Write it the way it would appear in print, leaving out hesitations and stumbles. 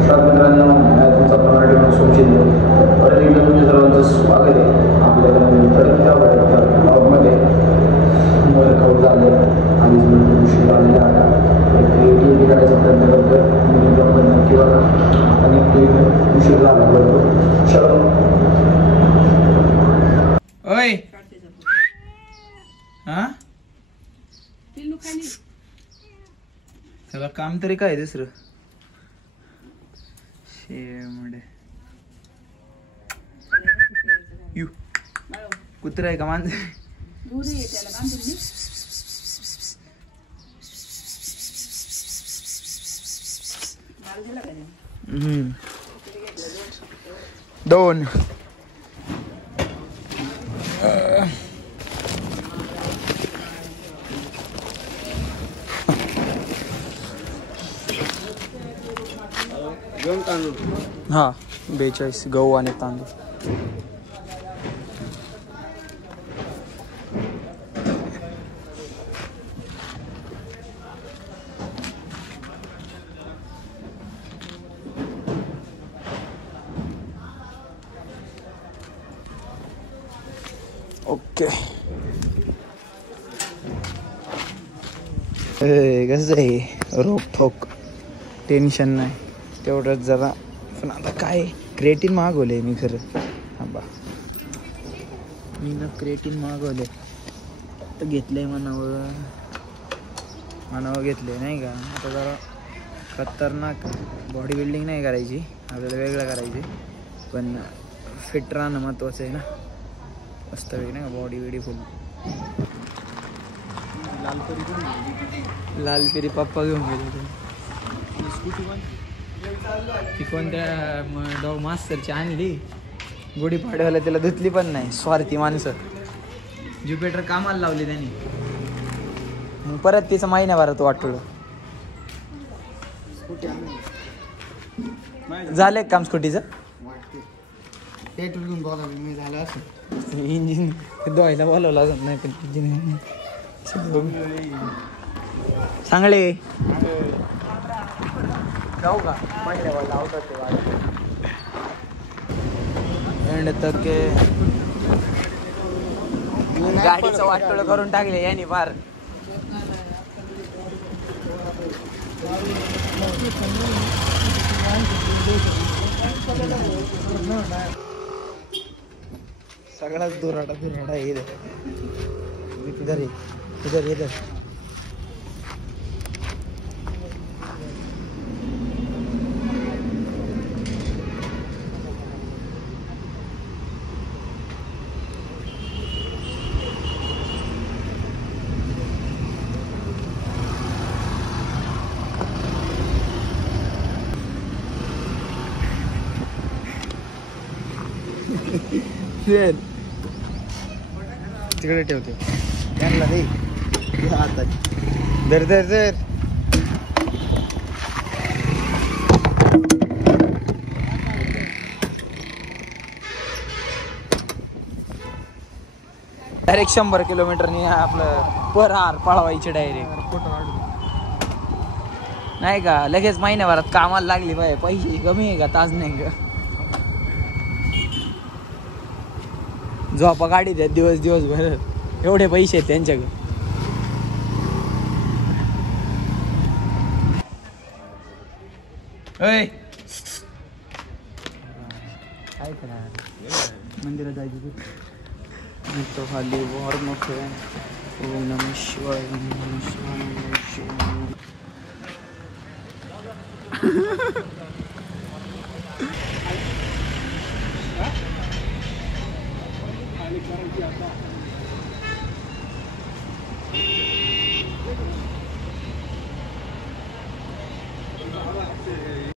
नमस्कार मित्रांनो, मी तुमचा मराठी माणूस शिंदे. परत एकदा तुमच्या सर्वांचं स्वागत आहे आपल्याकडे तडकत्या ब्लॉगमध्ये. वर्कआउट झाले आणि उशीर आलेला आता क्रिएटिव्हिटी करायचा प्रयत्न करतोय. मी ब्लॉगमध्ये नक्की बघा. आणि उशीर झाला बरोबर. चलो ओय हा त्याला काम तरी काय दुसरं यू कुत्रा आहे का माणसं दोन हा 42 गहू आणि तांदूळ. ओके कसं आहे रोकठोक टेन्शन नाही तेवढंच जरा. पण आता काय क्रिएटिन मागवले मी खरं. थांबा मी ना क्रिएटिन मागवले आता घेतलंय मनावं घेतलंय नाही का. आता जरा खतरनाक बॉडी बिल्डिंग नाही करायची आपल्याला, वेगळं करायची पण फिट राहणं महत्त्वाचं आहे ना. मस्त वेगळी नाही का बॉडी बिडी फुल. लालपेरी पप्पा घेऊन गेले. ती कोणत्या डॉग मास्तरची आणली गुढीपाडव्याला, त्याला धुतली पण नाही. स्वार्थी माणसं. ज्युपिटर कामाला लावली त्यांनी, मग परत तिचं महिन्याभरात वाटलं. झालंय काम स्कूटीचं. इंजिन धुवायला बोलावलं अजून नाही पण इंजिन चांगले जाऊ का महिन्याभर लावतात ते गाडीचं वाटोळं करून टाकले यांनी फार. सगळाच दुराडा इधर इधर इधर इधर. तिकडे ठेवते त्यांना दे आता. धर धर धर. डायरेक्ट 100 किलोमीटरनी आपलं पर आवर पळवायचे डायरेक्ट नाही का. लगेच महिन्याभरात कामाला लागली पाहिजे. पैसे कमी आहे का तास नाही का. झोपा गाडी द्या दिवसभर एवढे पैसे आहेत त्यांच्याकडे. काय करा मंदिरात जायची तो खाली वार मोठं. ओम नमः शिवाय ओम नमः शिवाय ओम नमः शिवाय.